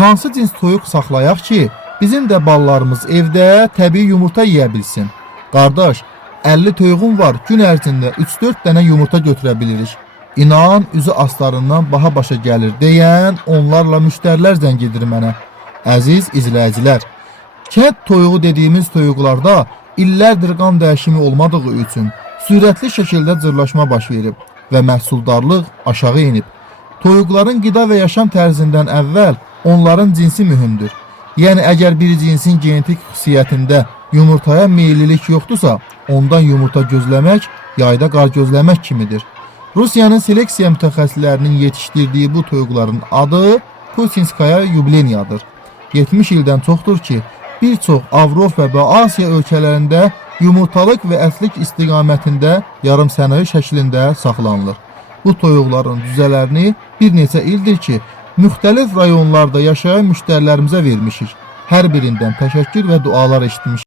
Hansı cins toyuq saxlayaq ki, bizim də ballarımız evdə təbii yumurta yeyə bilsin? Qardaş, 50 toyuğum var, gün ərzində 3-4 dənə yumurta götürə bilirik. İnan, üzü aslarından baha başa gəlir deyən onlarla müştərilər zəng edir mənə. Əziz izləyicilər, kənd toyuğu dediyimiz toyuqlarda illərdir qan dəyişimi olmadığı üçün sürətli şəkildə cırlaşma baş verib və məhsuldarlıq aşağı inib. Toyuqların qida və yaşam tərzindən əvvəl onların cinsi mühümdür. Yəni əgər bir cinsin genetik xüsusiyyətində yumurtaya meyillilik yoxdursa, ondan yumurta gözləmək yayda qar gözləmək kimidir. Rusiyanın seleksiya mütəxəssislərinin yetişdirdiyi bu toyuqların adı Putinskaya yubileniyadır. 70 ildən çoxdur ki, bir çox Avropa və Asiya ölkələrində yumurtalıq və ətlik istiqamətində yarımsənəyi şəklində saxlanılır. Bu toyuqların cüzələrini bir neçə ildir ki, müxtəlif rayonlarda yaşayan müştərilərimizə vermişik. Hər birindən təşəkkür və dualar eşitmişik.